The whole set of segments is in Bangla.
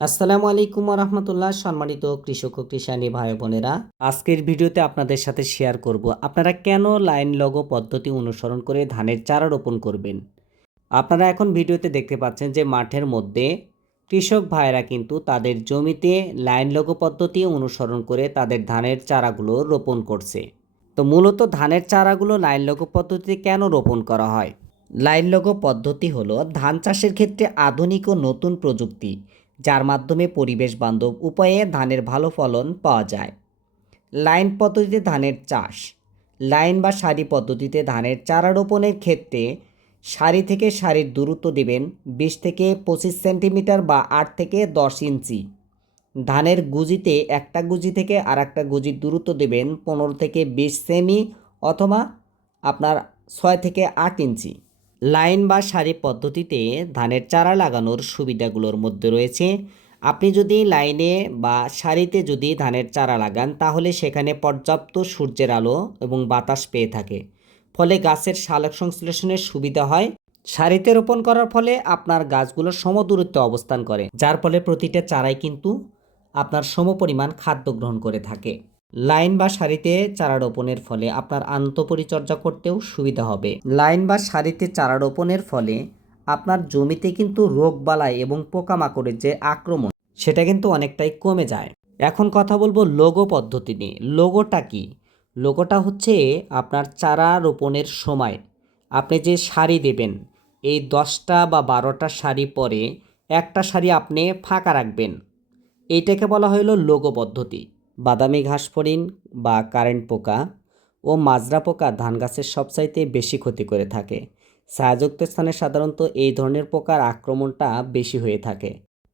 আসসালামু আলাইকুম রহমতুল্লাহ সম্মানিত কৃষক ও কৃষানি ভাই বোনেরা। আজকের ভিডিওতে আপনাদের সাথে শেয়ার করব, আপনারা কেন লাইন লগো পদ্ধতি অনুসরণ করে ধানের চারা রোপণ করবেন? আপনারা এখন ভিডিওতে দেখতে পাচ্ছেন যে মাঠের মধ্যে কৃষক ভাইরা কিন্তু তাদের জমিতে লাইন লগো পদ্ধতি অনুসরণ করে তাদের ধানের চারাগুলো রোপণ করছে। তো মূলত ধানের চারাগুলো লাইন লগো পদ্ধতিতে কেন রোপণ করা হয়? লাইন লগো পদ্ধতি হলো ধান চাষের ক্ষেত্রে আধুনিক ও নতুন প্রযুক্তি যার মাধ্যমে পরিবেশ বান্ধব উপায়ে ধানের ভালো ফলন পাওয়া যায়। লাইন পদ্ধতিতে ধানের চাষ। লাইন বা সারি পদ্ধতিতে ধানের চারা রোপণের ক্ষেত্রে সারি থেকে সারির দূরত্ব দেবেন বিশ থেকে পঁচিশ সেন্টিমিটার বা আট থেকে দশ ইঞ্চি। ধানের গুজিতে একটা গুজি থেকে আর একটা গুজির দূরত্ব দেবেন পনেরো থেকে বিশ সেমি অথবা আপনার ছয় থেকে আট ইঞ্চি। লাইন বা সারি পদ্ধতিতে ধানের চারা লাগানোর সুবিধাগুলোর মধ্যে রয়েছে। আপনি যদি লাইনে বা সারিতে যদি ধানের চারা লাগান, তাহলে সেখানে পর্যাপ্ত সূর্যের আলো এবং বাতাস পেয়ে থাকে। ফলে গাছের সালোক সংশ্লেষণের সুবিধা হয়। সারিতে রোপণ করার ফলে আপনার গাছগুলো সমদূরত্বে অবস্থান করে, যার ফলে প্রতিটা চারাই কিন্তু আপনার সমপরিমাণ খাদ্য গ্রহণ করে থাকে। লাইন বা সারিতে চারা রোপণের ফলে আপনার আন্তঃপরিচর্যা করতেও সুবিধা হবে। লাইন বা সারিতে চারা রোপণের ফলে আপনার জমিতে কিন্তু রোগবালাই এবং পোকামাকড়ের যে আক্রমণ, সেটা কিন্তু অনেকটাই কমে যায়। এখন কথা বলব লোগো পদ্ধতি নিয়ে। লোগোটা কি? লোগোটা হচ্ছে আপনার চারা রোপণের সময়। আপনি যে সারি দেবেন, এই দশটা বা বারোটা সারি পরে একটা সারি আপনি ফাঁকা রাখবেন। এইটাকে বলা হলো লোগো পদ্ধতি। বাদামি ঘাস ফড়িং বা কারেন্ট পোকা ও মাজরা পোকা ধান গাছের সবচাইতে বেশি ক্ষতি করে থাকে। ছায়াযুক্ত স্থানে সাধারণত এই ধরনের পোকার আক্রমণটা বেশি হয়ে থাকে।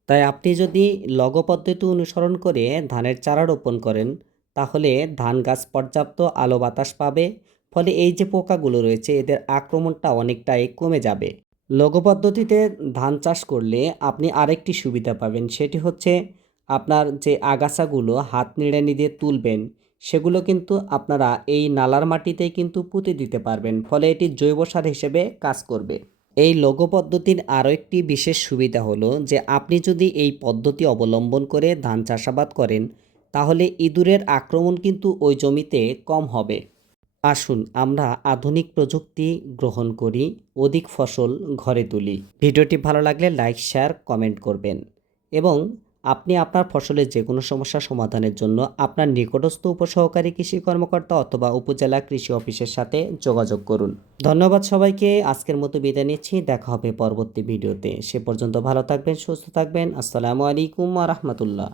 তাই আপনি যদি লগো পদ্ধতি অনুসরণ করে ধানের চারা রোপণ করেন, তাহলে ধান গাছ পর্যাপ্ত আলো বাতাস পাবে, ফলে এই যে পোকাগুলো রয়েছে, এদের আক্রমণটা অনেকটাই কমে যাবে। লগো পদ্ধতিতে ধান চাষ করলে আপনি আরেকটি সুবিধা পাবেন, সেটি হচ্ছে আপনার যে আগাছাগুলো হাত নিড়ানি দিয়ে তুলবেন, সেগুলো কিন্তু আপনারা এই নালার মাটিতেই কিন্তু পুঁতে দিতে পারবেন, ফলে এটি জৈব সার হিসেবে কাজ করবে। এই লঘু পদ্ধতির আরও একটি বিশেষ সুবিধা হলো যে আপনি যদি এই পদ্ধতি অবলম্বন করে ধান চাষাবাদ করেন, তাহলে ইঁদুরের আক্রমণ কিন্তু ওই জমিতে কম হবে। আসুন আমরা আধুনিক প্রযুক্তি গ্রহণ করি, অধিক ফসল ঘরে তুলি। ভিডিওটি ভালো লাগলে লাইক, শেয়ার, কমেন্ট করবেন এবং আপনি আপনার ফসলের যে কোনো সমস্যা সমাধানের জন্য আপনার নিকটস্থ উপসহকারী কৃষি কর্মকর্তা অথবা উপজেলা কৃষি অফিসের সাথে যোগাযোগ করুন। ধন্যবাদ সবাইকে। আজকের মতো বিদায় নিচ্ছি। দেখা হবে পরবর্তী ভিডিওতে। সে পর্যন্ত ভালো থাকবেন, সুস্থ থাকবেন। আসসালামু আলাইকুম রহমতুল্লাহ।